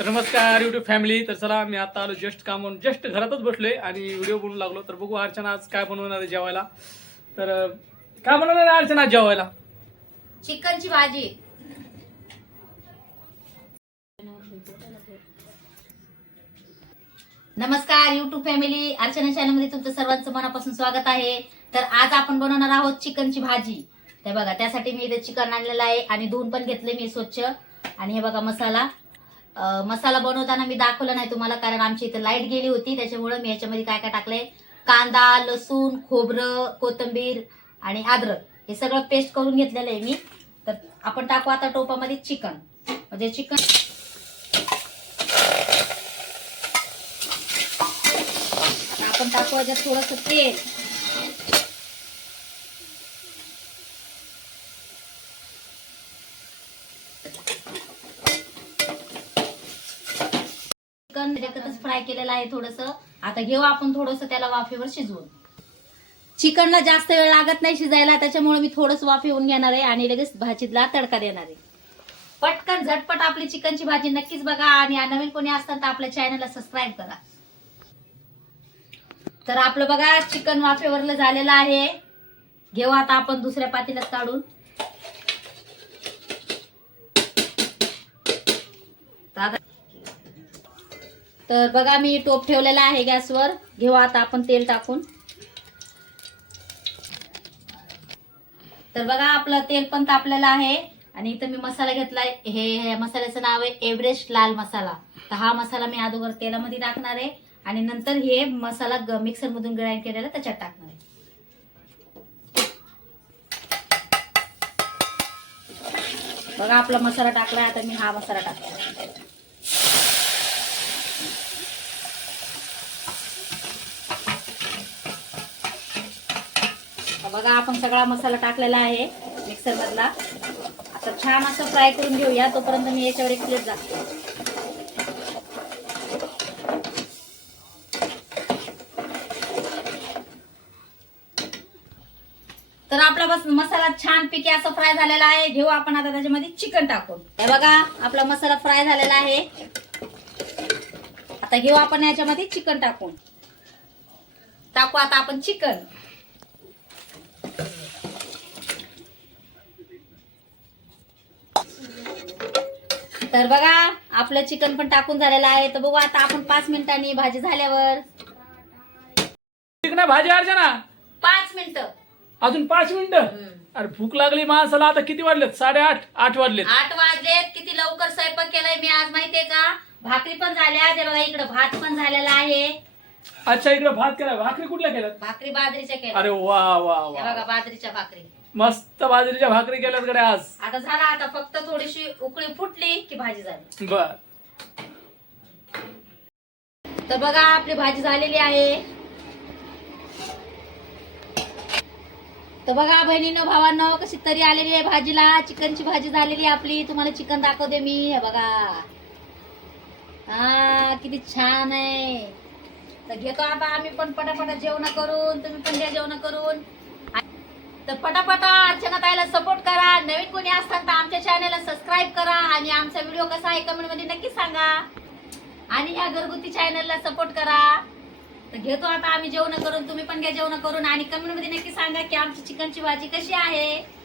तर नमस्कार YouTube family तर चला मी आता आलो जस्ट कामून जस्ट घरातच बसलोय आणि व्हिडिओ बनवू लागलो. तर बघू अर्चना आज काय बनवणार आहे जेवायला. तर काय बनवणार आहे अर्चना आज जेवायला? चिकनची भाजी. नमस्कार युट्यूब फॅमिली अर्चना चॅनलमध्ये तुमचं सर्वांचं मनापासून स्वागत आहे. तर आज आपण बनवणार आहोत चिकनची भाजी. ते बघा त्यासाठी मी इथे चिकन आणलेलं आहे आणि धुवून पण घेतले मी स्वच्छ. आणि हे बघा मसाला. मसाला बनवताना मी दाखवलं नाही तुम्हाला कारण आमची इथे लाइट गेली होती त्याच्यामुळे मी याच्यामध्ये काय काय टाकलंय? कांदा लसूण खोबरं कोथिंबीर आणि अद्रक. हे सगळं पेस्ट करून घेतलेलं आहे मी. तर आपण टाकू आता टोपामध्ये चिकन. म्हणजे चिकन आपण टाकू याच्यात थोडस तेल. चिकन त्याच्यातच फ्राय केलेलं आहे थोडस. आता घेऊ आपण थोडस त्याला वाफेवर शिजवून. चिकनला जास्त वेळ लागत नाही शिजायला त्याच्यामुळे मी थोडस वाफेवून घेणार आहे आणि लगेच भाजीला तडका देणार आहे. पटकन झटपट आपली चिकनची भाजी नक्कीच बघा आणि नवीन कोणी असतात तर आपल्या चॅनलला सबस्क्राईब करा. तर आपलं बघा चिकन वाफेवरलं झालेलं आहे. घेऊ आता आपण दुसऱ्या पातेल्यात काढून. दादा तर बघा मी टोप ठेवलेला आहे गॅसवर. घेऊ आता आपण तेल टाकून. तर बघा आपलं तेल पण तापलेलं आहे. आणि इथं मी मसाला घेतलाय. हे हे मसाल्याचं नाव आहे एव्हरेस्ट लाल मसाला. तर हा मसाला मी अगोदर तेलामध्ये टाकणार आहे. आणि नंतर हे मसाला ग- मिक्सर मधून ग्राइंड केलेला त्याच्यात टाकणार आहे. बघा आपला मसाला टाकलाय आता मी हा मसाला टाकतो बघा आपण सगळा मसाला टाकलेला आहे मिक्सर मधला आता छान असं फ्राय करून घेऊया तोपर्यंत मी याच्यावर एक प्लेट जाते तर आपला बस मसाला छान पिके असं फ्राय झालेला आहे. घेऊ आपण आता त्याच्यामध्ये चिकन टाकून. हे बघा आपला मसाला फ्राय झालेला आहे. आता घेऊ आपण याच्यामध्ये चिकन टाकून. टाकू आता आपण चिकन तर बघा आपलं चिकन पण टाकून झालेलं आहे. तर बघू आता आपण पाच मिनिटांनी भाजी झाल्यावर. ना भाजी अर्चना? पाच मिनिटं. अजून पाच मिनिटं? अरे भूक लागली माणसाला. आता किती वाजलेत? साडेआठ आठ वाजलेत. आठ वाजलेत. किती लवकर स्वयंपाक केलाय मी आज माहितीये का? भाकरी पण झाल्या. ते बघा इकडे भात पण झालेला आहे. अच्छा इकडे भात केला. भाकरी कुठल्या केल्यात? भाकरी बाजरीच्या केल्या अरे वा वा हे वा. बघा बाजरीच्या भाकरी. मस्त बाजरीच्या भाकरी केल्यात कडे आज. आता झाला आता फक्त थोडीशी उकळी फुटली की भाजी झाली. बर. तर बघा आपली भाजी झालेली आहे. तर बघा बहिणीनं भावांनो कशी तरी आलेली आहे भाजीला. चिकनची भाजी झालेली आहे आपली. तुम्हाला चिकन दाखवते मी. हे बघा. हा किती छान आहे. तर घेतो आता आम्ही पण पटापटा जेवण करून. तुम्ही पण घ्या जेवण करून. तर पटापटा अर्चना ताईला सपोर्ट करा. नवीन कोणी असतात तर आमच्या चॅनलला सबस्क्राईब करा आणि आमचा व्हिडिओ कसा आहे कमेंटमध्ये नक्की सांगा. आणि या घरगुती चॅनलला सपोर्ट करा. तर घेतो आता आम्ही जेवण करून तुम्ही पण घ्या जेवण करून आणि कमेंटमध्ये नक्की सांगा की आमची चिकनची भाजी कशी आहे.